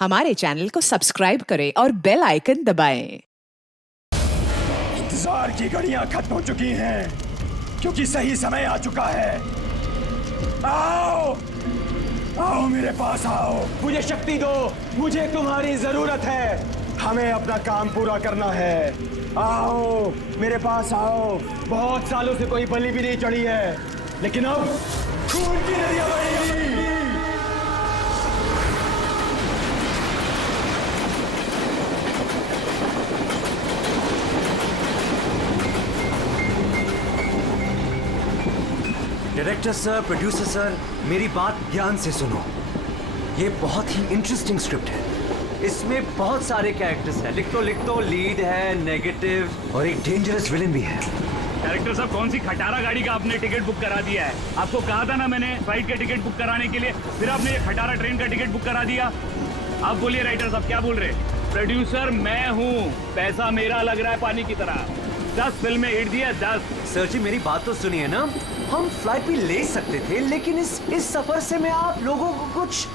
हमारे चैनल को सब्सक्राइब करें और बेल आइकन दबाएं। इंतजार की घड़ियां खत्म हो चुकी हैं क्योंकि सही समय आ चुका है। आओ आओ मेरे पास आओ, मुझे शक्ति दो, मुझे तुम्हारी जरूरत है, हमें अपना काम पूरा करना है। आओ मेरे पास आओ। बहुत सालों से कोई बलि भी नहीं चढ़ी है, लेकिन अब खून की नदियां बहेगी। डायरेक्टर सर, प्रोड्यूसर सर, मेरी बात ध्यान से सुनो। ये बहुत ही इंटरेस्टिंग स्क्रिप्ट है। इसमें बहुत सारे कैरेक्टर्स हैं। लिख तो लीड है, नेगेटिव और एक डेंजरस विलेन भी है। डायरेक्टर साहब, कौन सी खटारा गाड़ी का आपने टिकट बुक करा दिया है? आपको कहा था ना मैंने फ्लाइट का टिकट बुक कराने के लिए, फिर आपने ये खटारा ट्रेन का टिकट बुक करा दिया। आप बोलिए राइटर साहब, क्या बोल रहे? प्रोड्यूसर मैं हूँ, पैसा मेरा लग रहा है पानी की तरह। 10 फिल्में हिट दी है, 10। सर जी मेरी बात तो सुनिए ना, हम फ्लाइट भी ले सकते थे, लेकिन इस सफर से मैं आप लोगों को कुछ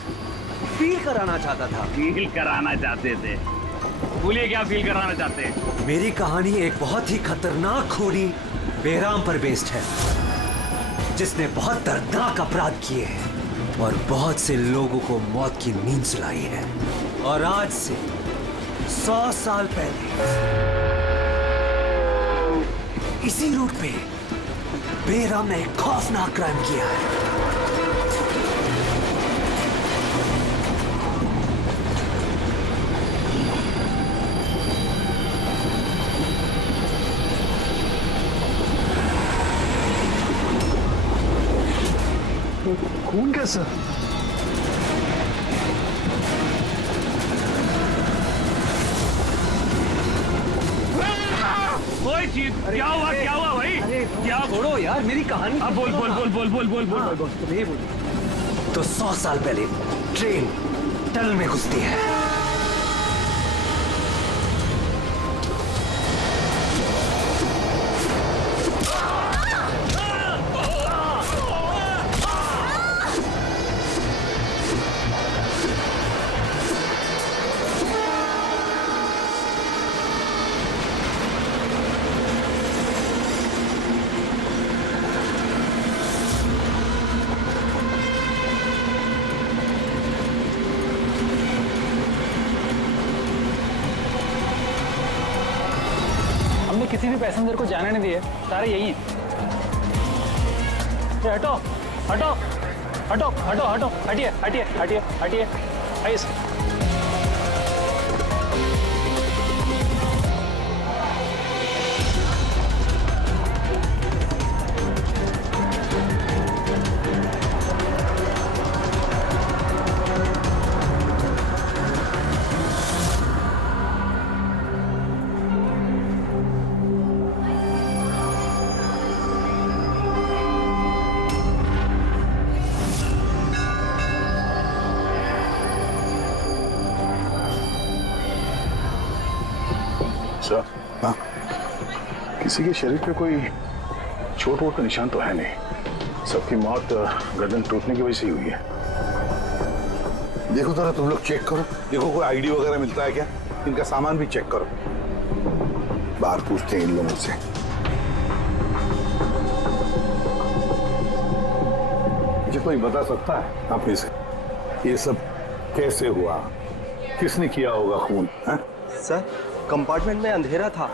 फील कराना चाहता था। फील कराना चाहते थे? बोलिए क्या फील कराना चाहते हैं? मेरी कहानी एक बहुत ही खतरनाक खूनी बेराम पर बेस्ड है, जिसने बहुत दर्दनाक अपराध किए हैं और बहुत से लोगों को मौत की नींद सुलाई है। और आज से 100 साल पहले इसी रूट पे बेराम ने एक खौफनाक क्राइम किया है। खून कैसा? कोई चीज क्या हुआ भाई? क्या छोड़ो यार मेरी कहानी। अब बोल। तो 100 साल पहले ट्रेन टनल में घुसती है। हमने किसी भी पैसेंजर को जाने नहीं दिए, सारे यही हैं। हटो हटो हटो हटो हटो, हटिए हटिए हटिए हटिए, आइए। सर, हाँ, किसी के शरीर पे कोई चोट वोट का निशान तो है नहीं। सबकी मौत गर्दन टूटने की वजह से ही हुई है। देखो जरा तुम लोग चेक करो, देखो कोई आईडी वगैरह मिलता है क्या, इनका सामान भी चेक करो। बाहर पूछते हैं इन लोगों से। मुझे कोई बता सकता है आप में से ये सब कैसे हुआ, किसने किया होगा खून? है सर, कंपार्टमेंट में अंधेरा था,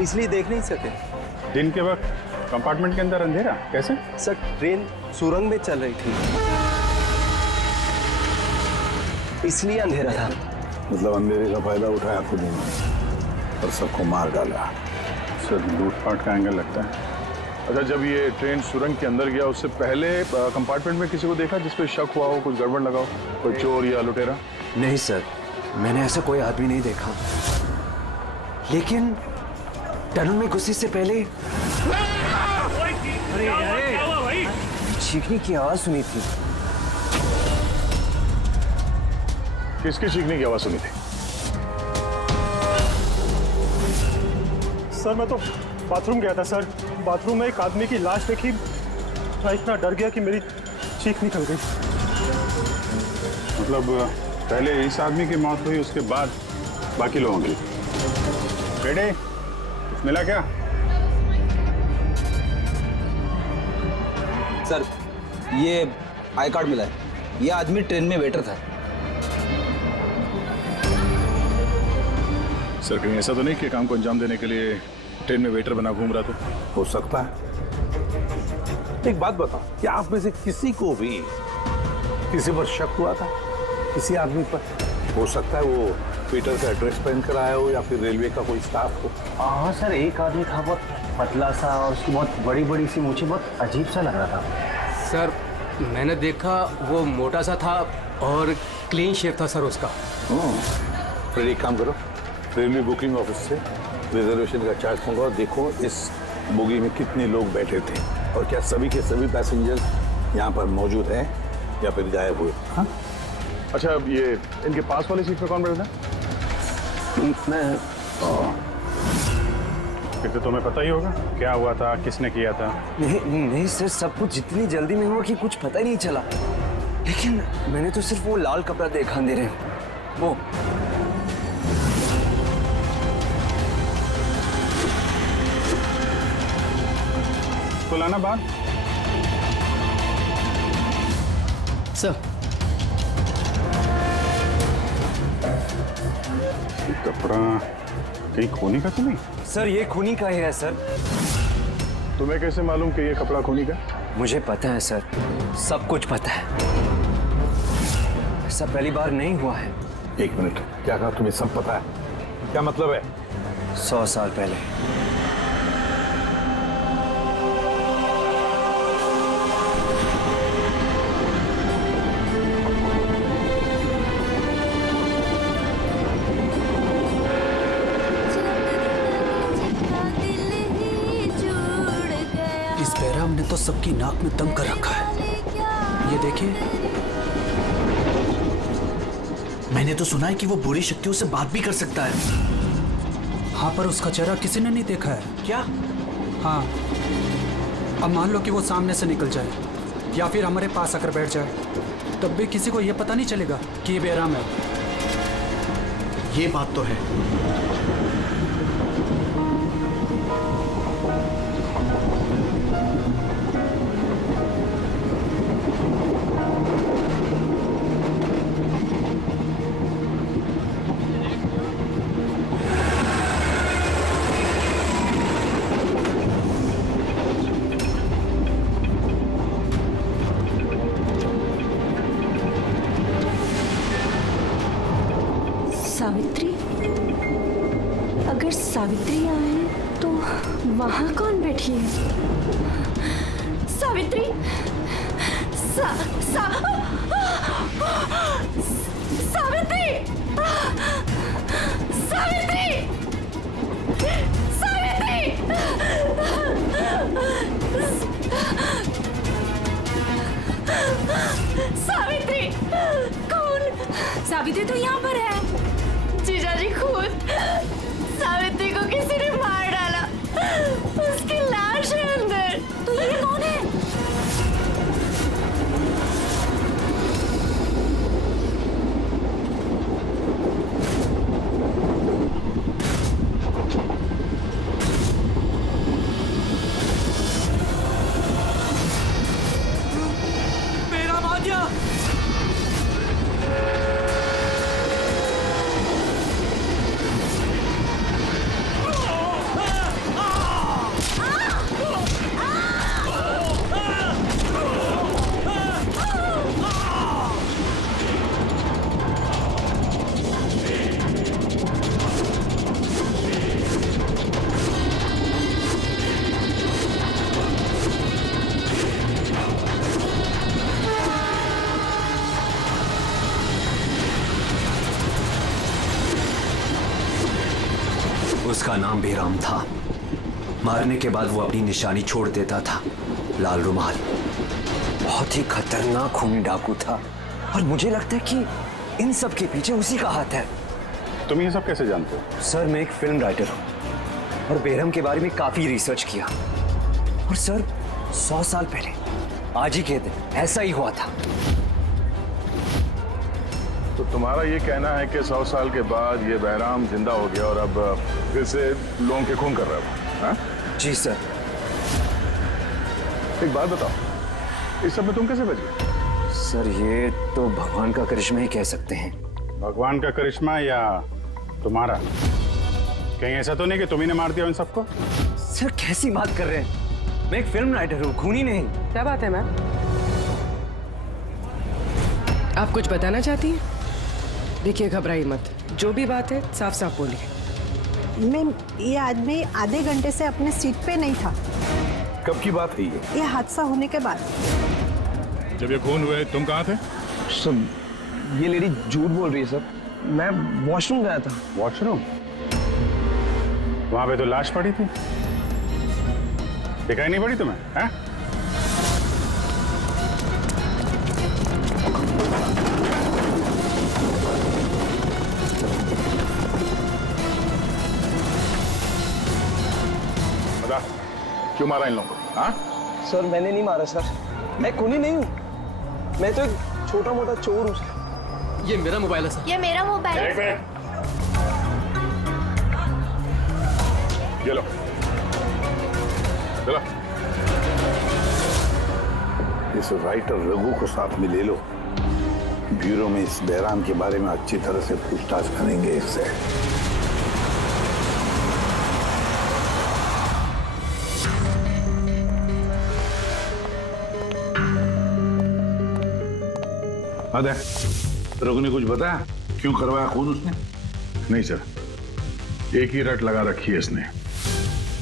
इसलिए देख नहीं सके। दिन के वक्त कंपार्टमेंट के अंदर अंधेरा कैसे? सर, ट्रेन सुरंग में चल रही थी, इसलिए अंधेरा था। मतलब अंधेरे का फायदा उठाया खुद ने और सबको मार डाला। सर, लूटपाट का एंगल लगता है। अच्छा, जब ये ट्रेन सुरंग के अंदर गया उससे पहले कंपार्टमेंट में किसी को देखा जिसपे शक हुआ हो, कुछ गड़बड़ लगा हो, कोई चोर या लुटेरा? नहीं सर, मैंने ऐसा कोई आदमी नहीं देखा, लेकिन टनल में घुसने से पहले चीखने की आवाज सुनी थी। किसकी चीखने की आवाज सुनी थी? सर, मैं तो बाथरूम गया था सर, बाथरूम में एक आदमी की लाश देखी, मैं इतना डर गया कि मेरी चीख निकल गई। मतलब पहले इस आदमी की मौत हुई, उसके बाद बाकी लोगों की। बेटे मिला क्या? सर ये आई कार्ड मिला है। ये आदमी ट्रेन में वेटर था। सर कहीं ऐसा तो नहीं कि काम को अंजाम देने के लिए ट्रेन में वेटर बना घूम रहा था? हो सकता है। एक बात बताओ, क्या आप में से किसी को भी किसी पर शक हुआ था? किसी आदमी पर? हो सकता है वो पीटर का एड्रेस पहन कर आया हो या फिर रेलवे का कोई स्टाफ हो। हाँ सर, एक आदमी था बहुत पतला सा और उसकी बहुत बड़ी बड़ी सी मूछें, बहुत अजीब सा लग रहा था। सर मैंने देखा वो मोटा सा था और क्लीन शेव था सर उसका। फिर एक काम करो, रेलवे बुकिंग ऑफिस से रिजर्वेशन का चार्ज मंगाओ, देखो इस बोगी में कितने लोग बैठे थे और क्या सभी के सभी पैसेंजर्स यहाँ पर मौजूद हैं या फिर गायब हुए। हाँ? अच्छा, ये इनके पास वाली सीट पे कौन बैठा था? मैं फिर तो तुम्हें पता ही होगा क्या हुआ था, किसने किया था। नहीं सर, सब कुछ इतनी जल्दी में हुआ कि कुछ पता ही नहीं चला। लेकिन मैंने तो सिर्फ वो लाल कपड़ा देखा अंधेरे में। वो तो लाना बात। सर कपड़ा कहीं खूनी का तो नहीं? सर ये खूनी का ही है सर। तुम्हें कैसे मालूम कि ये कपड़ा खूनी का? मुझे पता है सर, सब कुछ पता है। ऐसा पहली बार नहीं हुआ है। एक मिनट, क्या कहा? तुम्हें सब पता है? क्या मतलब है? 100 साल पहले इस बैराम ने तो सबकी नाक में दम कर रखा है। ये देखिए, मैंने तो सुना है कि वो बुरी शक्तियों से बात भी कर सकता है। हाँ पर उसका चेहरा किसी ने नहीं देखा है। क्या? हाँ, अब मान लो कि वो सामने से निकल जाए या फिर हमारे पास आकर बैठ जाए, तब भी किसी को ये पता नहीं चलेगा कि ये बैराम है। ये बात तो है। सावित्री? अगर सावित्री आए तो वहां कौन बैठी है? सावित्री! सावित्री! सावित्री! सावित्री! सावित्री! कौन? सावित्री तो यहाँ पर है। जीजाजी खुद सावित्री को किसी ने मार डाला, उसकी लाश है अंदर। तो ये कौन है? मेरा मादिया! उसका नाम बेराम था। मारने के बाद वो अपनी निशानी छोड़ देता था, लाल रुमाल। बहुत ही खतरनाक खूनी डाकू था और मुझे लगता है कि इन सब के पीछे उसी का हाथ है। तुम ये सब कैसे जानते हो? सर मैं एक फिल्म राइटर हूँ और बेरहम के बारे में काफी रिसर्च किया। और सर 100 साल पहले आज ही के दिन ऐसा ही हुआ था। तो तुम्हारा ये कहना है कि 100 साल के बाद ये बहराम जिंदा हो गया और अब फिर से लोगों के खून कर रहा है? हाँ? जी सर। एक बात बताओ, इस सब में तुम कैसे बच गए? सर ये तो भगवान का करिश्मा ही कह सकते हैं। भगवान का करिश्मा या तुम्हारा? कहीं ऐसा तो नहीं कि तुम ही ने मार दिया उन सबको? सर कैसी बात कर रहे हैं? मैं एक फिल्म राइटर हूँ, खूनी नहीं। क्या बात है मैम? आप कुछ बताना चाहती हैं? देखिए घबराइए मत, जो भी बात है साफ साफ बोलिए। मैम ये आदमी आधे घंटे से अपने सीट पे नहीं था। कब की बात है ये हादसा होने के बाद। जब ये खून हुए तुम कहाँ थे? सब ये लेडी झूठ बोल रही है सर। मैं वॉशरूम गया था। वॉशरूम? वहां पे तो लाश पड़ी थी, दिखाई नहीं पड़ी तुम्हें? हैं? बता, क्यों मारा इन लोगों को? हाँ? सर मैंने नहीं मारा सर, मैं खूनी नहीं हूँ, मैं तो एक छोटा मोटा चोर हूँ सर। ये मेरा मोबाइल है सर। ये मेरा मोबाइल है। ये लो, चलो। इस राइटर रघु को साथ में ले लो, ब्यूरो में इस बहराम के बारे में अच्छी तरह से पूछताछ करेंगे इससे। अरे रघु ने कुछ बताया क्यों करवाया खून उसने? नहीं सर, एक ही रट लगा रखी है इसने।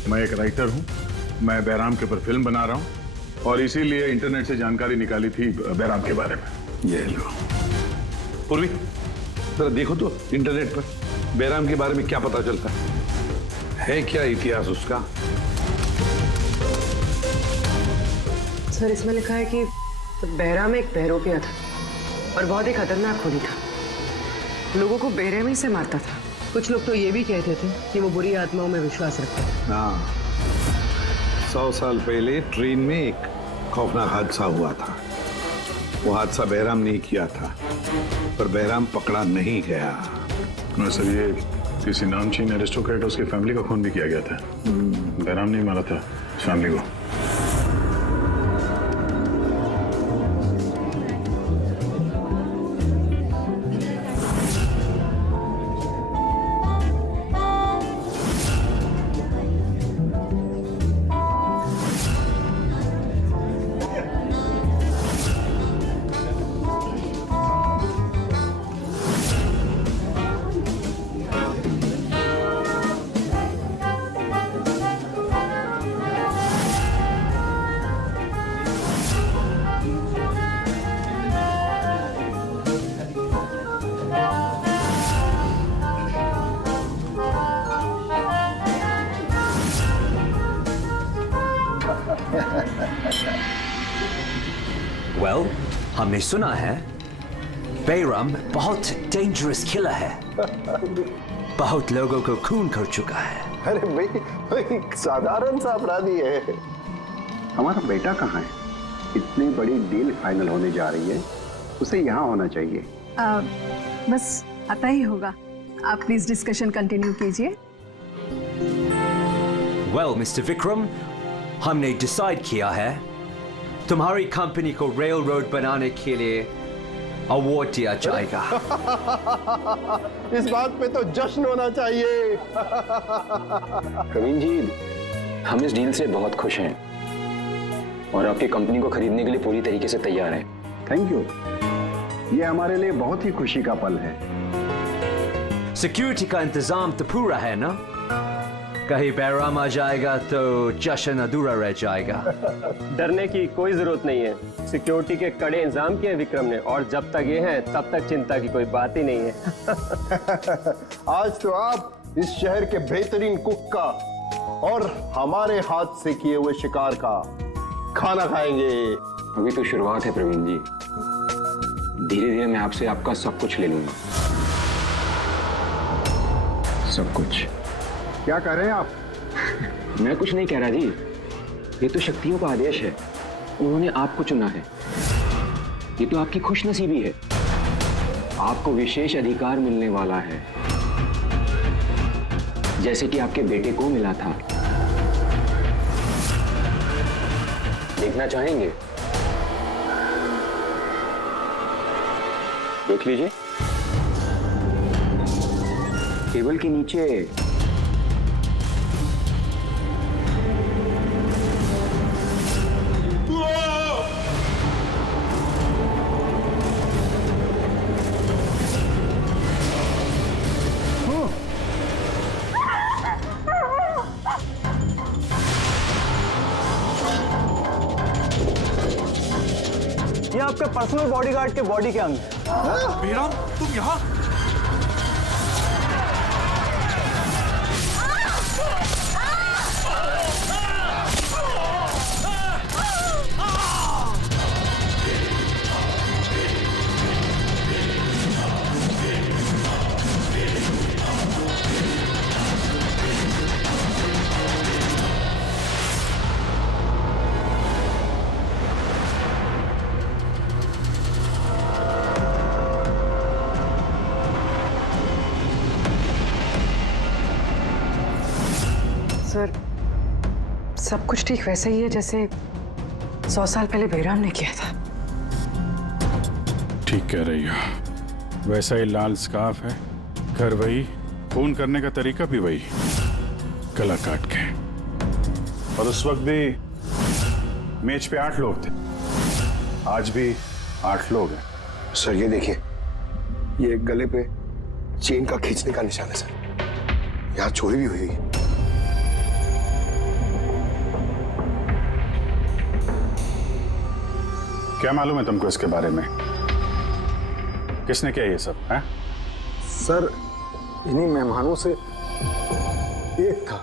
मैं एक राइटर हूं, मैं बहराम के ऊपर फिल्म बना रहा हूं और इसीलिए इंटरनेट से जानकारी निकाली थी बहराम के बारे में। ये लो पूर्वी, जरा देखो तो इंटरनेट पर बहराम के बारे में क्या पता चलता है क्या इतिहास उसका? सर इसमें लिखा है कि बहराम एक बहरोपिया था और बहुत ही खतरनाक खूनी था। लोगों को बेरहमी से मारता था। कुछ लोग तो ये भी कहते थे कि वो बुरी आत्माओं में विश्वास रखता है। हाँ, 100 साल पहले ट्रेन में एक खौफनाक हादसा हुआ था। वो हादसा बहराम ने किया था, पर बहराम पकड़ा नहीं गया। सर ये किसी नामचीन एरिस्टोक्रेट उसकी फैमिली का खून भी किया गया था। बहराम ने मारा था फैमिली को। Well, हमने सुना है बहराम बहुत डेंजरस किलर है, बहुत लोगों को खून कर चुका है। अरे भाई साधारण सा अपराधी है। हमारा बेटा कहाँ है? इतनी बड़ी डील फाइनल होने जा रही है, उसे यहाँ होना चाहिए। बस आता ही होगा। आप प्लीज डिस्कशन कंटिन्यू कीजिए। Well, Mr. Vikram, हमने डिसाइड किया है तुम्हारी कंपनी को रेल रोड बनाने के लिए अवार्ड दिया जाएगा। इस बात पे तो जश्न होना चाहिए। प्रवीण जी, हम इस डील से बहुत खुश हैं और आपकी कंपनी को खरीदने के लिए पूरी तरीके से तैयार हैं। थैंक यू, ये हमारे लिए बहुत ही खुशी का पल है। सिक्योरिटी का इंतजाम तो पूरा है ना? कहीं बहराम आ जाएगा तो जश्न अधूरा रह जाएगा। डरने की कोई जरूरत नहीं है, सिक्योरिटी के कड़े इंतजाम किए विक्रम ने, और जब तक ये हैं तब तक चिंता की कोई बात ही नहीं है। आज तो आप इस शहर के बेहतरीन कुक का और हमारे हाथ से किए हुए शिकार का खाना खाएंगे। अभी तो शुरुआत है प्रवीण जी, धीरे धीरे मैं आपसे आपका सब कुछ ले लूंगा। सब कुछ। क्या कह रहे हैं आप? मैं कुछ नहीं कह रहा जी, ये तो शक्तियों का आदेश है। उन्होंने आपको चुना है, ये तो आपकी खुशनसीबी है। आपको विशेष अधिकार मिलने वाला है, जैसे कि आपके बेटे को मिला था। देखना चाहेंगे? देख लीजिए, टेबल के नीचे ये आपके पर्सनल बॉडीगार्ड के बॉडी के अंग हैं। बेराम, तुम यहाँ? सर, सब कुछ ठीक वैसे ही है जैसे 100 साल पहले बेराम ने किया था। ठीक कह रही हो। वैसा ही लाल स्कार्फ है, घर वही, खून करने का तरीका भी वही, गला काट के। और उस वक्त भी मेज पे 8 लोग थे, आज भी 8 लोग हैं। सर ये देखिए, ये गले पे चेन का खींचने का निशान है सर। यहाँ चोरी भी हुई है। क्या मालूम है तुमको इसके बारे में? किसने किया ये सब है? सर इन्हीं मेहमानों से एक था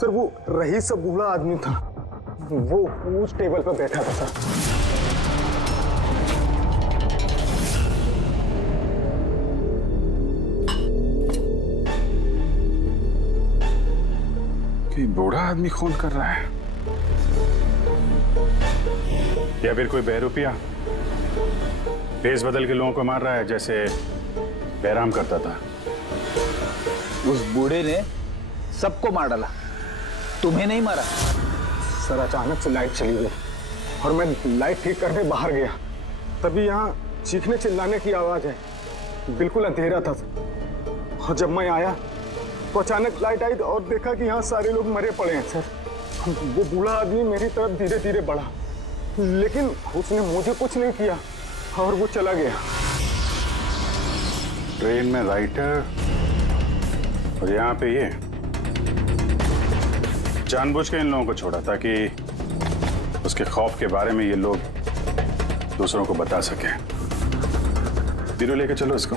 सर, वो रईस सा बूढ़ा आदमी था, वो उस टेबल पर बैठा था सर। कि बूढ़ा आदमी खून कर रहा है या फिर कोई बहरूपिया भेस बदल के लोगों को मार रहा है जैसे बैराम करता था। उस बूढ़े ने सबको मार डाला, तुम्हें नहीं मारा। सर अचानक से लाइट चली गई और मैं लाइट ठीक करने बाहर गया, तभी यहाँ चीखने चिल्लाने की आवाज है। बिल्कुल अंधेरा था और जब मैं आया तो अचानक लाइट आई और देखा कि यहाँ सारे लोग मरे पड़े हैं सर। वो बूढ़ा आदमी मेरी तरफ धीरे धीरे बढ़ा, लेकिन उसने मुझे कुछ नहीं किया और वो चला गया। ट्रेन में राइटर और यहाँ पे ये जानबूझ के इन लोगों को छोड़ा ताकि उसके खौफ के बारे में ये लोग दूसरों को बता सके। बीरो लेके चलो इसको,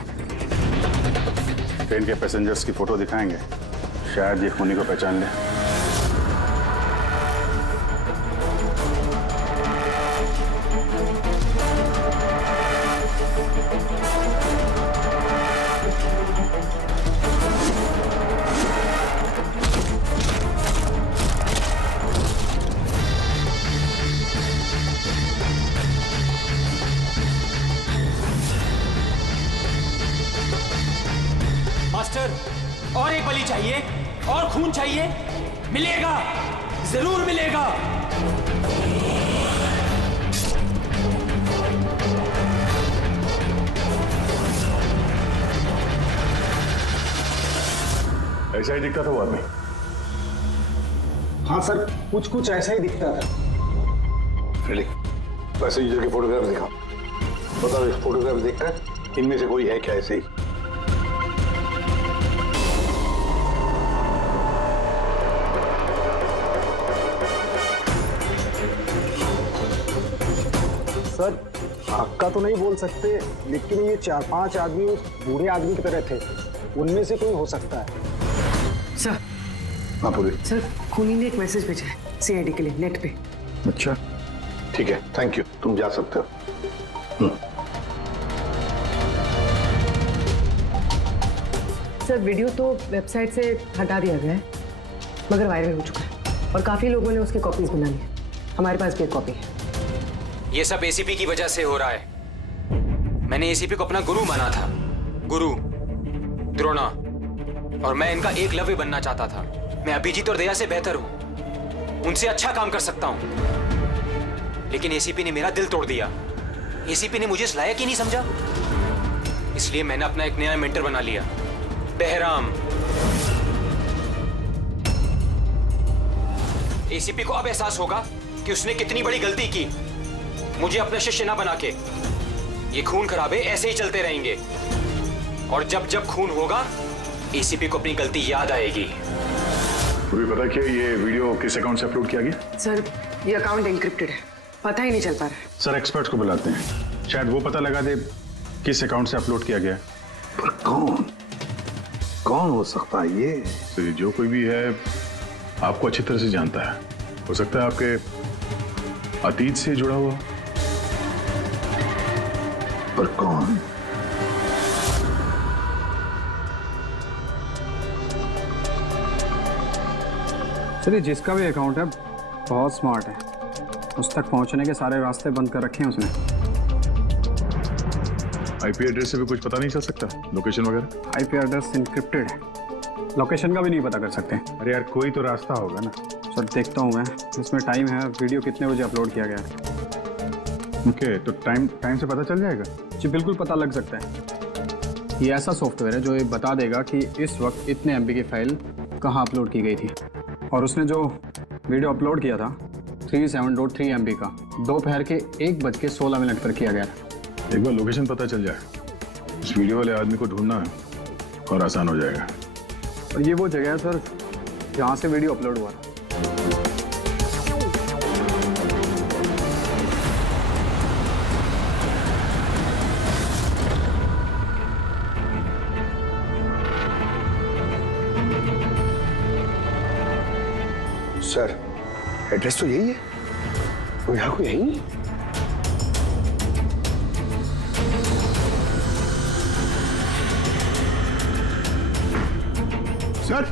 ट्रेन के पैसेंजर्स की फोटो दिखाएंगे, शायद ये खूनी को पहचान ले। मास्टर, और एक बलि चाहिए, और खून चाहिए। मिलेगा, जरूर मिलेगा। ऐसा ही दिखता था वो आदमी। हाँ सर, कुछ कुछ ऐसा ही दिखता था। पैसेंजर के फोटोग्राफ दिखाओ, बताओ इस फोटोग्राफ देखकर इनमें से कोई है क्या ऐसे ही? सर आपका तो नहीं बोल सकते, लेकिन ये 4-5 आदमी उस बूढ़े आदमी की तरह थे, उनमें से कोई हो सकता है। सर, हाँ पूरी। सर खूनी ने एक मैसेज भेजा है सीआईडी के लिए नेट पे। अच्छा ठीक है, थैंक यू, तुम जा सकते हो। सर वीडियो तो वेबसाइट से हटा दिया गया है, मगर वायरल हो चुका है और काफी लोगों ने उसकी कॉपीज बना ली। हमारे पास भी एक कॉपी है। ये सब एसीपी की वजह से हो रहा है। मैंने एसीपी को अपना गुरु माना था, गुरु द्रोणा, और मैं इनका एकलव्य बनना चाहता था। मैं अभिजीत और दया से बेहतर हूं, उनसे अच्छा काम कर सकता हूं, लेकिन एसीपी ने मेरा दिल तोड़ दिया। एसीपी ने मुझे इस लायक ही नहीं समझा, इसलिए मैंने अपना एक नया मेंटर बना लिया, बहराम। एसीपी को अब एहसास होगा कि उसने कितनी बड़ी गलती की, मुझे अपना शिष्य ना बना के। ये खून खराबे ऐसे ही चलते रहेंगे, और जब जब खून होगा एसीपी को अपनी गलती याद आएगी। तुम्हें पता क्या ये वीडियो किस अकाउंट से अपलोड किया गया? सर ये अकाउंट एन्क्रिप्टेड है, पता ही नहीं चल पा रहा है। सर एक्सपर्ट्स को बुलाते हैं, शायद वो पता लगा दे किस अकाउंट से अपलोड किया गया। पर कौन कौन हो सकता है ये? तो जो कोई भी है आपको अच्छी तरह से जानता है, हो सकता है आपके अतीत से जुड़ा हुआ। पर कौन? चलिए, जिसका भी अकाउंट है बहुत स्मार्ट है, उस तक पहुंचने के सारे रास्ते बंद कर रखे हैं उसने। आईपी एड्रेस से भी कुछ पता नहीं चल सकता, लोकेशन वगैरह? आईपी एड्रेस इनक्रिप्टेड है, लोकेशन का भी नहीं पता कर सकते। अरे यार कोई तो रास्ता होगा ना। सर देखता हूँ मैं, इसमें टाइम है, वीडियो कितने बजे अपलोड किया गया है। ओके, तो टाइम से पता चल जाएगा? जी बिल्कुल पता लग सकता है। ये ऐसा सॉफ्टवेयर है जो ये बता देगा कि इस वक्त इतने MB की फाइल कहाँ अपलोड की गई थी, और उसने जो वीडियो अपलोड किया था 37.3 MB का दोपहर के 1:16 पर किया गया था। एक बार लोकेशन पता चल जाए, इस वीडियो वाले आदमी को ढूंढना और आसान हो जाएगा। और ये वो जगह है सर जहाँ से वीडियो अपलोड हुआ था। सर एड्रेस तो यही है, तो यहाँ को यही नहीं। सर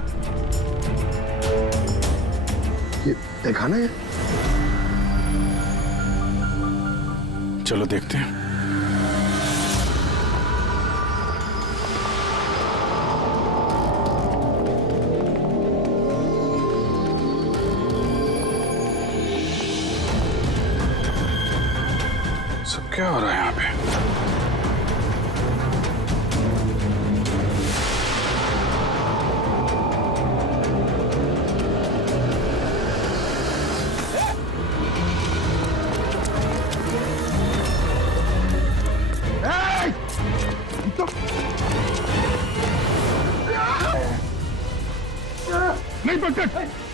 ये देखा ना, चलो देखते हैं। सब क्या हो रहा है यहाँ पे? नहीं पकड़,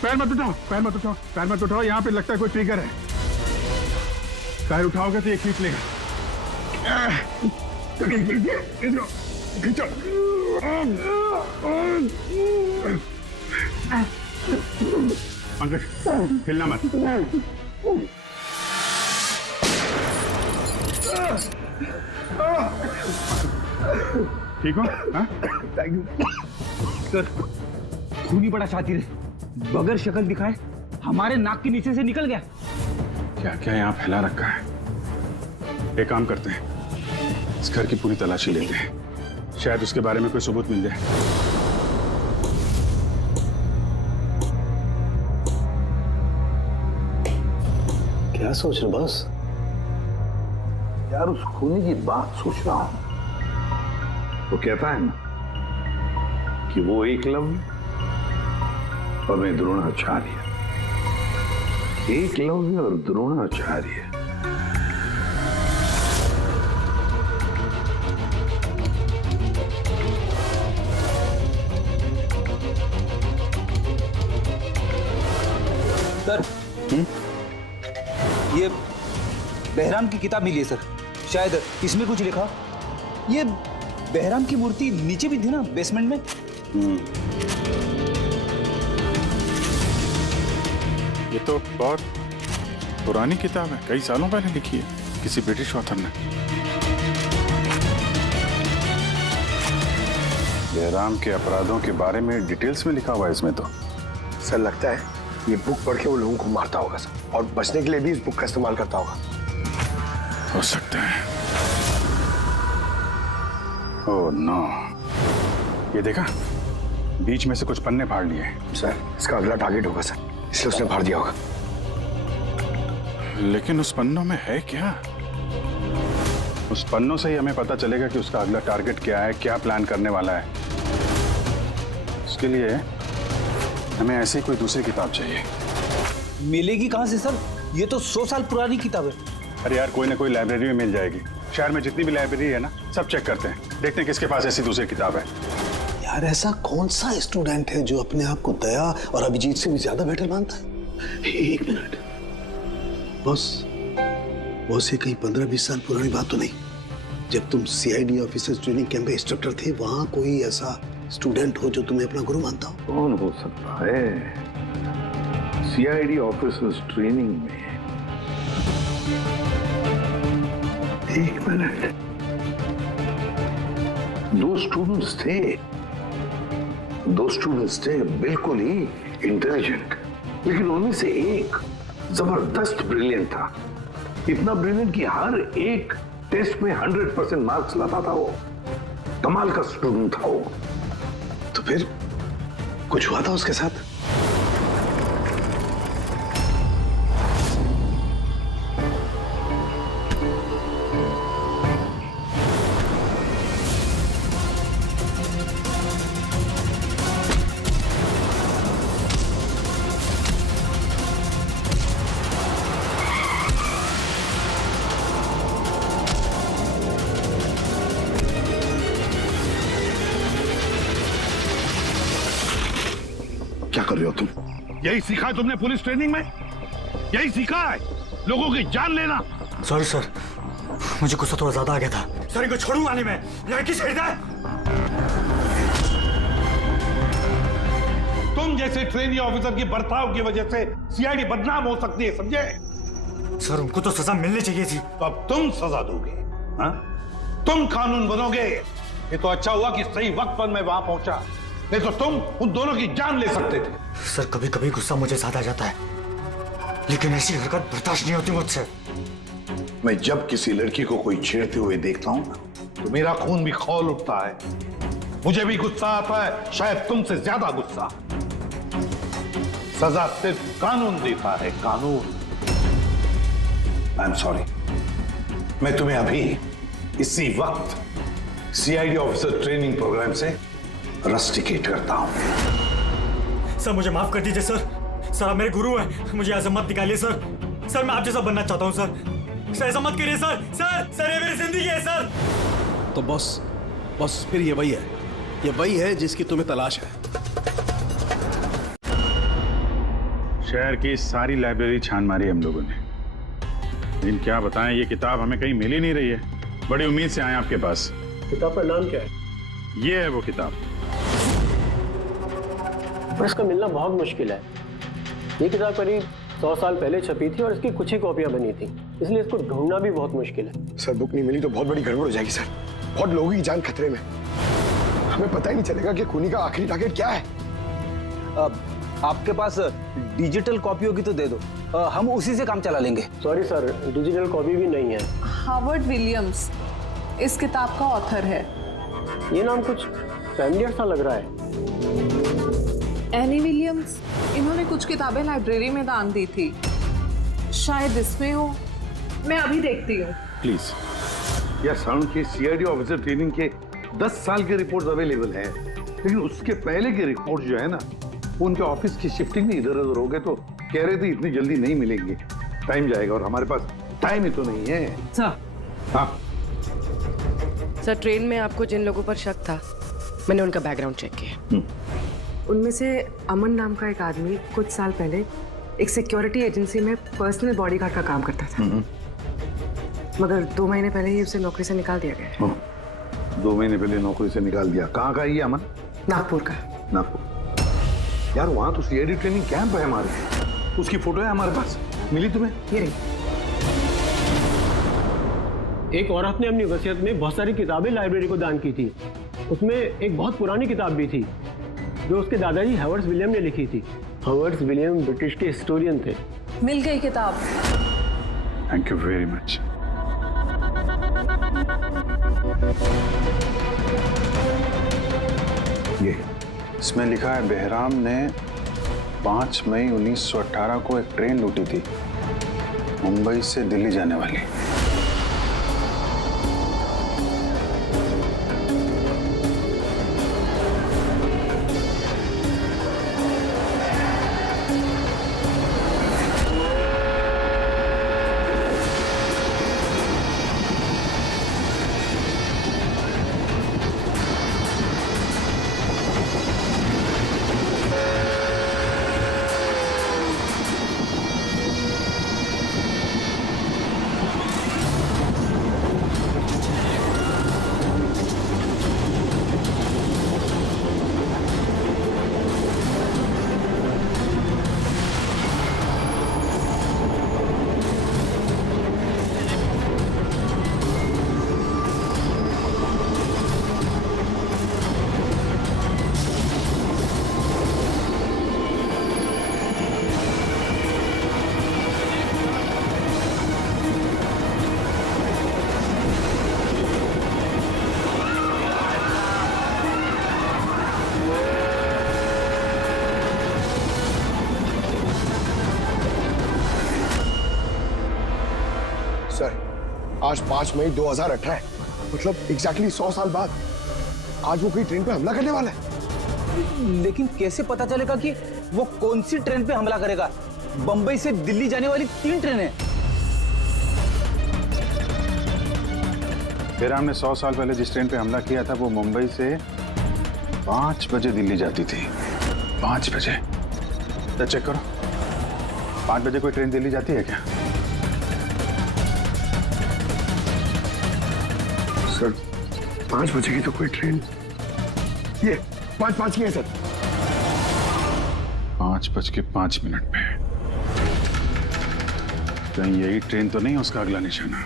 पैर मत उठाओ, पैर मत उठाओ, पैर मत उठाओ। यहाँ पे लगता है कोई ट्रिगर है, पैर उठाओगे तो ये खींच लेगा। खींचो। पंकज हिलना मत। ठीक हो? Thank you sir. खूनी बड़ा शातिर है, बगैर शक्ल दिखाए हमारे नाक के नीचे से निकल गया। क्या क्या यहाँ फैला रखा है? एक काम करते हैं, इस घर की पूरी तलाशी लेते हैं, शायद उसके बारे में कोई सबूत मिल जाए। क्या सोच रहे बस? यार उस खूनी की बात सोच रहा हूं। वो कहता है ना कि वो एकलव्य और मैं द्रोणाचार्य। एकलव्य और द्रोणाचार्य। सर ये बहराम की किताब मिली है सर, शायद इसमें कुछ लिखा। ये बहराम की मूर्ति नीचे भी थी ना बेसमेंट में। ये तो बहुत पुरानी किताब है, कई सालों पहले लिखी है किसी ब्रिटिश ऑथर ने। बहराम के अपराधों के बारे में डिटेल्स में लिखा हुआ है इसमें तो। सर लगता है ये बुक पढ़ के वो लोगों को मारता होगा सर, और बचने के लिए भी इस बुक का इस्तेमाल करता होगा। हो सकता है। ओह नो, ये देखा, बीच में से कुछ पन्ने फाड़ लिए। सर, इसका अगला टारगेट होगा सर, इसलिए उसने फाड़ दिया होगा। लेकिन उस पन्नों में है क्या? उस पन्नों से ही हमें पता चलेगा कि उसका अगला टारगेट क्या है, क्या प्लान करने वाला है। उसके लिए हमें ऐसी कोई दूसरी किताब चाहिए। मिलेगी कहाँ से सर? ये तो 100 साल पुरानी किताब है। अरे यार, कोई ना कोई लाइब्रेरी में मिल जाएगी। शहर में जितनी भी लाइब्रेरी है ना, सब चेक करते हैं, देखते हैं किसके पास ऐसी दूसरी किताब है। यार ऐसा कौन सा स्टूडेंट है जो अपने आप को दया और अभिजीत से भी ज्यादा बेटर मानता है? एक मिनट बॉस, ये कहीं 15-20 साल पुरानी बात तो नहीं? जब तुम सीआईडी ऑफिसर्स ट्रेनिंग कैंप में इंस्ट्रक्टर थे, वहां कोई ऐसा स्टूडेंट हो जो तुम्हें अपना गुरु मानता हो? कौन हो सकता है? सीआईडी ऑफिसर्स ट्रेनिंग में एक मिनट, 2 स्टूडेंट्स थे बिल्कुल ही इंटेलिजेंट, लेकिन उनमें से एक जबरदस्त ब्रिलियंट था। इतना ब्रिलियंट कि हर एक टेस्ट में 100% मार्क्स लाता था। वो कमाल का स्टूडेंट था वो। तो फिर कुछ हुआ था उसके साथ? क्या कर रहे हो तुम? यही सीखा है तुमने पुलिस ट्रेनिंग में? यही सीखा है लोगों की जान लेना? सॉरी सर, मुझे गुस्सा थोड़ा ज्यादा आ गया था। सर इनको छोड़ूंगा नहीं मैं, लड़की छेड़ दे। तुम जैसे ट्रेनी ऑफिसर की बर्ताव की वजह से सीआईडी बदनाम हो सकती है, समझे? सर उनको तो सजा मिलनी चाहिए थी। तो अब तुम सजा दोगे? हाँ? तुम कानून बनोगे? ये तो अच्छा हुआ कि सही वक्त पर मैं वहां पहुंचा, नहीं तो तुम उन दोनों की जान ले सकते थे। सर कभी कभी गुस्सा मुझे ज्यादा आ जाता है, लेकिन ऐसी हरकत बर्दाश्त नहीं होती मुझसे। मैं जब किसी लड़की को कोई छेड़ते हुए देखता हूं तो मेरा खून भी खौल उठता है। मुझे भी गुस्सा आता है, शायद तुमसे ज्यादा गुस्सा। सजा सिर्फ कानून देता है, कानून। आई एम सॉरी, मैं तुम्हें अभी इसी वक्त सीआईडी ऑफिसर ट्रेनिंग प्रोग्राम से रस्टिकेट करता हूं। सर मुझे माफ कर दीजिए सर। सर आप मेरे गुरु हैं, मुझे ऐसा मत निकालिए सर। सर मैं आप जैसा बनना चाहता हूं सर। सर ऐसा मत करिए सर। सर ये मेरी जिंदगी है सर। तो बॉस फिर ये वही है जिसकी तुम्हें तलाश है। शहर की सारी लाइब्रेरी छान मारी हम लोगों ने, लेकिन क्या बताएं, ये किताब हमें कहीं मिल ही नहीं रही है। बड़ी उम्मीद से आए आपके पास। किताब का नाम क्या है? ये है वो किताब। पर इसका मिलना बहुत मुश्किल है। ये किताब करीब 100 साल पहले छपी थी और इसकी कुछ ही कॉपियां बनी थी, इसलिए इसको ढूंढना भी बहुत मुश्किल है। सर बुक नहीं मिली तो बहुत बड़ी गड़बड़ हो जाएगी सर। बहुत लोगों की जान खतरे में, हमें पता ही नहीं चलेगा कि खूनी का आखिरी टारगेट क्या है। आपके पास डिजिटल कॉपी होगी तो दे दो, हम उसी से काम चला लेंगे। सॉरी सर, डिजिटल कॉपी भी नहीं है। हार्वर्ड विलियम्स इस किताब का ऑथर है। ये नाम कुछ फैमिलियर सा लग रहा है। एनी विलियम्स, इन्होंने कुछ किताबें लाइब्रेरी में दान दी थी, शायद इसमें हो। मैं अभी देखती हूँ। प्लीज। यार साउंड के सीआईडी ऑफिसर ट्रेनिंग के 10 साल के रिपोर्ट्स अवेलेबल हैं, लेकिन उसके पहले के रिपोर्ट जो है ना, उनके ऑफिस की शिफ्टिंग भी इधर उधर हो गए, तो कह रहे थे इतनी जल्दी नहीं मिलेंगे, टाइम जाएगा, और हमारे पास टाइम ही तो नहीं है। सर। हाँ सर, ट्रेन में आपको जिन लोगों पर शक था, मैंने उनका बैकग्राउंड चेक किया। उनमें से अमन नाम का एक आदमी कुछ साल पहले एक सिक्योरिटी एजेंसी में पर्सनल बॉडीगार्ड का काम करता था, मगर 2 महीने पहले ही उसे नौकरी से निकाल दिया गया। 2 महीने पहले नौकरी से निकाल दिया। कहाँ का है ये अमन? नागपुर का। नागपुर। यार वहां तो सीआईडी ट्रेनिंग कैंप है हमारे, उसकी फोटो है हमारे पास, मिली तुम्हें? ये रही। एक औरत ने अपनी वसीयत में बहुत सारी किताबें लाइब्रेरी को दान की थी। उसमें एक बहुत पुरानी किताब भी थी जो उसके दादाजी हावर्ड विलियम ने लिखी थी। हावर्ड विलियम ब्रिटिश के हिस्टोरियन थे। मिल गई किताब। Thank you very much. ये इसमें लिखा है बेहराम ने 5 मई 1918 को एक ट्रेन लूटी थी मुंबई से दिल्ली जाने वाली। आज 5 मई 2018 है, मतलब एग्जैक्टली 100 साल बाद आज वो कोई ट्रेन पे हमला करने वाला है। लेकिन कैसे पता चलेगा कि वो कौन सी ट्रेन पे हमला करेगा? बंबई से दिल्ली जाने वाली 3 ट्रेनें। बेहराम ने 100 साल पहले जिस ट्रेन पे हमला किया था वो मुंबई से 5 बजे दिल्ली जाती थी। 5 बजे। तो चेक करो 5 बजे कोई ट्रेन दिल्ली जाती है क्या? सर 5 बजे की तो कोई ट्रेन, ये 5:05 की है सर। 5:05 पे कहीं यही ट्रेन तो नहीं उसका अगला निशाना?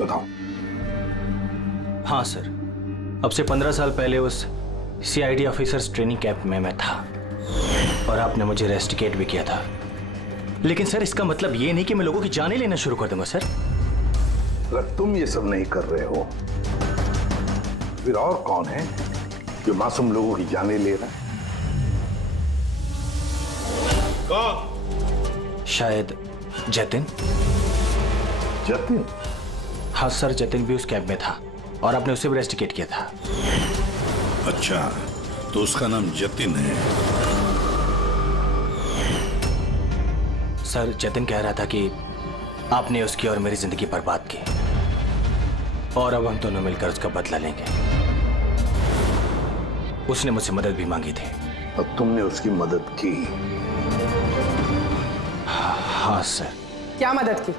बताओ। हाँ सर, अब से 15 साल पहले उस CID ऑफिसर्स ट्रेनिंग कैंप में मैं था और आपने मुझे रेस्टिकेट भी किया था। लेकिन सर इसका मतलब ये नहीं कि मैं लोगों की जानें लेना शुरू कर दूंगा सर। अगर तुम ये सब नहीं कर रहे हो फिर और कौन है जो मासूम लोगों की जानें ले रहा है? कौन? शायद जतिन। जतिन? हाँ सर, जतिन भी उस कैंप में था और आपने उसे भी रेस्टिकेट किया था। अच्छा, तो उसका नाम जतिन है। सर जतिन कह रहा था कि आपने उसकी और मेरी जिंदगी बर्बाद की और अब हम दोनों मिलकर उसका बदला लेंगे। उसने मुझसे मदद भी मांगी थी। और तुमने उसकी मदद की? हाँ सर। क्या मदद की?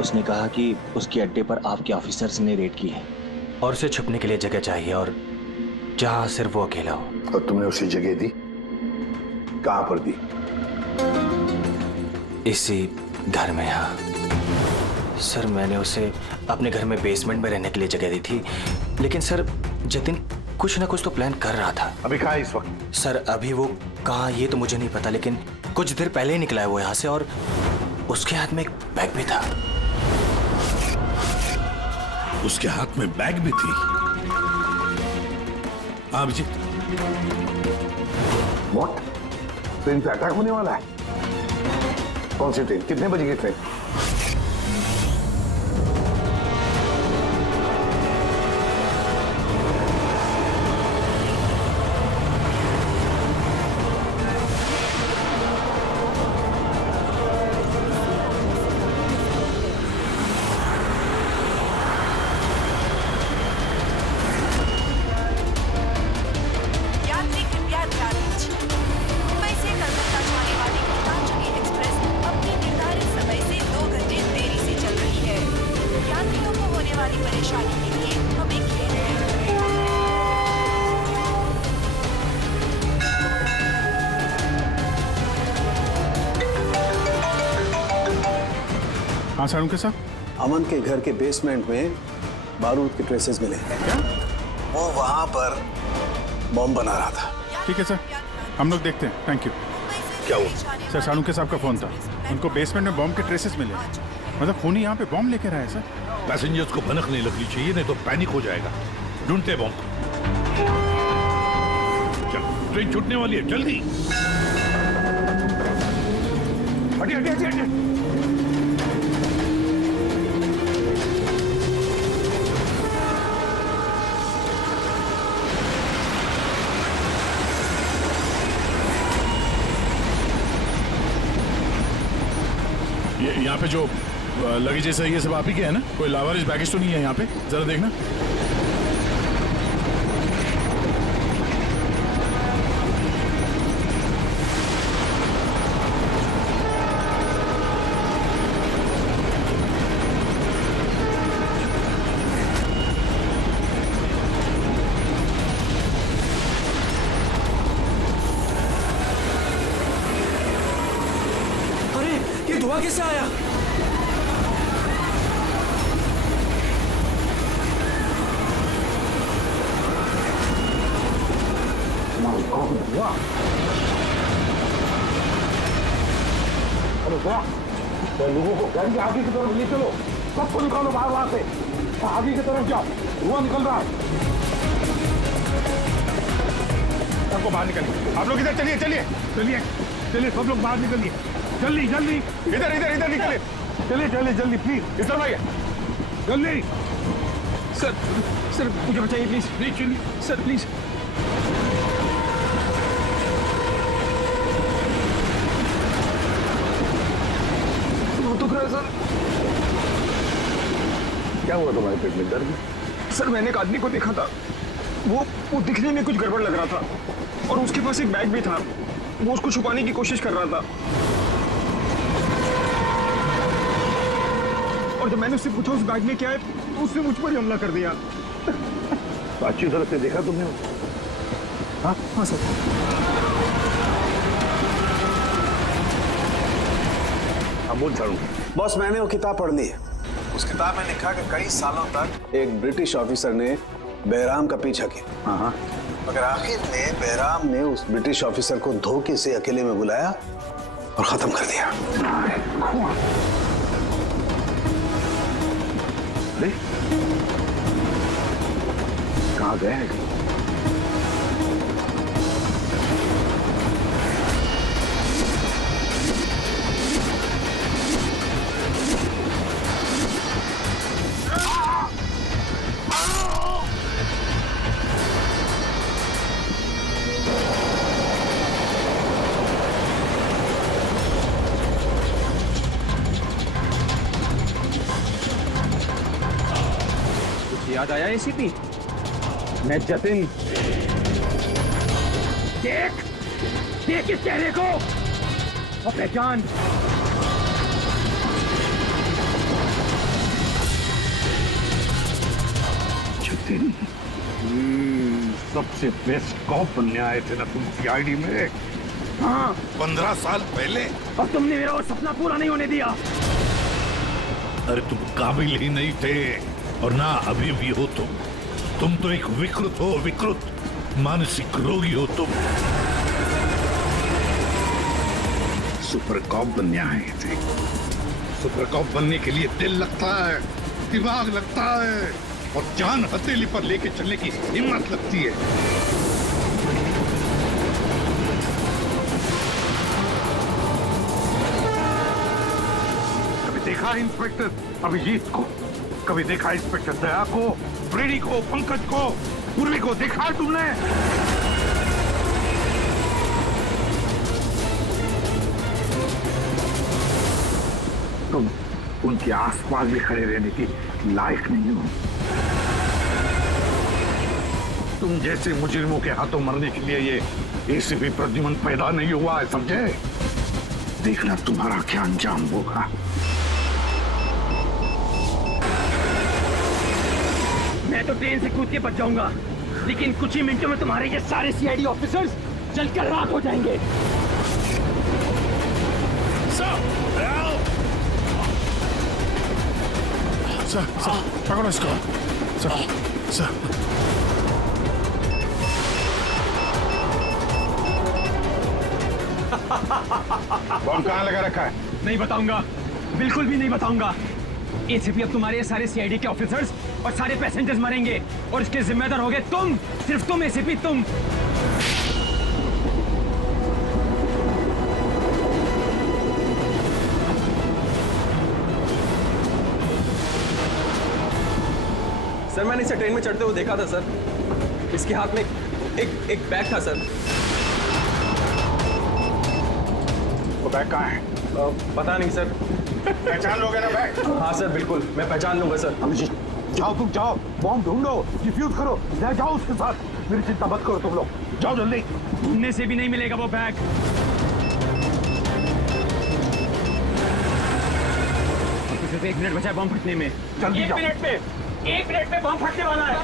उसने कहा कि उसके अड्डे पर आपके ऑफिसर्स ने रेड की है और उसे छुपने के लिए जगह चाहिए और जहां सिर्फ वो अकेला हो। और तुमने उसे जगह दी? कहां पर दी? इसी घर में। हाँ सर, मैंने उसे अपने घर में बेसमेंट में रहने के लिए जगह दी थी, लेकिन सर जतिन कुछ ना कुछ तो प्लान कर रहा था। अभी कहाँ है इस वक्त? सर अभी वो कहाँ ये तो मुझे नहीं पता, लेकिन कुछ देर पहले ही निकला है वो यहाँ से और उसके हाथ में एक बैग भी था। उसके हाथ में बैग भी थी? अभिजीत, व्हाट? ट्रेन पे अटैक होने वाला है? कौन सी ट्रेन? कितने बजे की ट्रेन? हाँ सारुण के साथ? अमन के घर के बेसमेंट में बारूद के ट्रेसेस मिले। क्या? वो वहां पर बॉम्ब बना रहा था। ठीक है सर, हम लोग देखते हैं। Thank you. क्या हुआ? सर सारुण के साहब का फोन था। उनको बेसमेंट में बॉम्ब के ट्रेसेस मिले। मतलब खूनी यहाँ पे बॉम्ब लेकर आया सर। पैसेंजर्स को भनक नहीं लगनी चाहिए, नहीं तो पैनिक हो जाएगा। ढूंढते बॉम्ब। चल, ट्रेन छूटने वाली है, जल्दी। हटिए हटिए हटिए हटिए। यहाँ पे जो लगेज है ये सब आप ही के है ना? कोई लावारिस बैगेज तो नहीं है यहाँ पे? जरा देखना। अरे ये धुआं कैसे आया? लोगों को घर के आगे की तरफ ले चलो, सबको निकालो बाहर वहां से, आगे की तरफ जाओ, धुआं निकल रहा है। सबको बाहर निकलिए, आप लोग इधर चलिए चलिए चलिए चलिए, सब लोग बाहर निकलिए, जल्दी जल्दी, इधर इधर इधर निकलिए, चलिए चलिए जल्दी प्लीज, इधर भाई जल्दी। सर सर मुझे बचाइए प्लीज, नहीं चलिए सर प्लीज। सर क्या हुआ तुम्हारे पेट में? दर्द? सर मैंने एक आदमी को देखा था, वो दिखने में कुछ गड़बड़ लग रहा था और उसके पास एक बैग भी था, वो उसको छुपाने की कोशिश कर रहा था और जब मैंने उससे पूछा उस बैग में क्या है तो उसने मुझ पर ही हमला कर दिया। तो अच्छी तरह से देखा तुमने? हाँ सर। बॉस मैंने वो किताब पढ़ ली है। उस किताब में लिखा कि कई सालों तक एक ब्रिटिश ऑफिसर ने बहराम का पीछा किया, मगर आखिर में बहराम ने उस ब्रिटिश ऑफिसर को धोखे से अकेले में बुलाया और खत्म कर दिया। कहाँ गए हैं? याद आया एसीपी? मैं जतिन। देख देख इस चेहरे को और पहचान। जतिन, सबसे बेस्ट कॉप बनने आए थे ना तुम सीआईडी में? हाँ 15 साल पहले। और तुमने मेरा वो सपना पूरा नहीं होने दिया। अरे तुम काबिल ही नहीं थे और ना अभी भी हो तुम तो एक विकृत हो, विकृत मानसिक रोगी हो तुम। सुपर कॉप बनने आए थे। सुपर कॉप बनने के लिए दिल लगता है, दिमाग लगता है और जान हथेली पर लेके चलने की हिम्मत लगती है। कभी देखा इंस्पेक्टर अभिजीत को? कभी देखा इंस्पेक्टर दया को, फ्रेडी को, पंकज को, पूर्वी को देखा है तुमने? तुम उनके आसपास भी खड़े रहने की लायक नहीं हो। तुम जैसे मुजरिमों के हाथों मरने के लिए ये एसीपी प्रद्युमन पैदा नहीं हुआ है, समझे? देखना तुम्हारा क्या अंजाम होगा। मैं तो ट्रेन से कूद के बच जाऊंगा, लेकिन कुछ ही मिनटों में तुम्हारे ये सारे सीआईडी ऑफिसर्स जलकर राख हो जाएंगे। सर पकड़ो इसको। सर बॉम्ब कहाँ लगा रखा है? नहीं बताऊंगा, बिल्कुल भी नहीं बताऊंगा। एसीपी अब तुम्हारे सारे सीआईडी के ऑफिसर्स और सारे पैसेंजर्स मरेंगे और इसके जिम्मेदार होगे तुम, सिर्फ तुम एसीपी, तुम। सर मैंने इसे ट्रेन में चढ़ते हुए देखा था सर। इसके हाथ में एक बैग था सर। वो बैग कहाँ है? पता नहीं सर। पहचान लोगे ना बैग? हाँ सर बिल्कुल, मैं पहचान लूंगा सर। अभिजीत जाओ, तुम जाओ, बॉम्ब ढूंढो, डिफ्यूज करो, ले जाओ उसके साथ। मेरी चिंता मत करो तुम लोग, जाओ जल्दी। ढूंढने से भी नहीं मिलेगा वो बैग। सिर्फ 1 मिनट बचा है बॉम्ब फटने में। जल्दी जाओ। 1 मिनट में बॉम्ब फटने वाला है।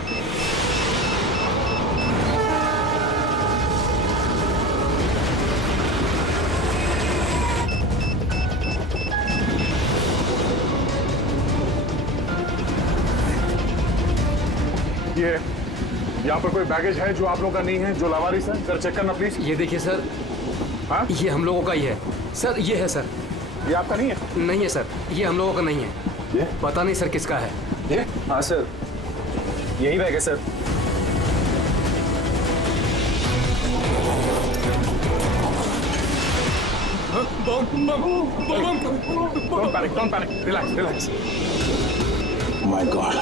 ये यहाँ पर कोई बैगेज है जो आप लोग का नहीं है, जो लावारिस है? सर चेक करना प्लीज। ये देखिए सर। हाँ? ये हम लोगों का ही है सर। ये है सर। ये आपका नहीं है? नहीं है सर, ये हम लोगों का नहीं है। ये पता नहीं सर किसका है। ये? हाँ सर, यही बैग है sir. Don't panic, relax. My God.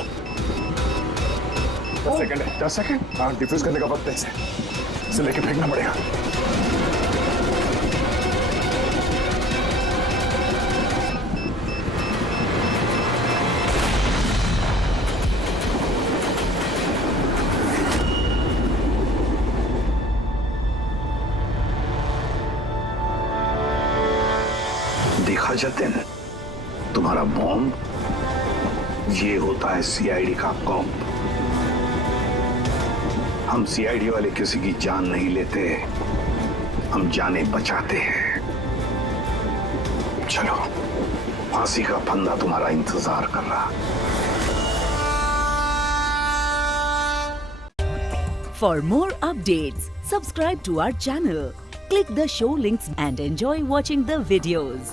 Just second. हाँ, डिफ्यूज करने का वक्त है इसे लेके फेंकना पड़ेगा। देखा जतिन, तुम्हारा बॉम्ब, ये होता है सीआईडी का कॉम्प। हम सीआईडी वाले किसी की जान नहीं लेते, हम जाने बचाते हैं। चलो, फांसी का फंदा तुम्हारा इंतजार कर रहा। For more updates, subscribe to our channel, click the show links and enjoy watching the videos.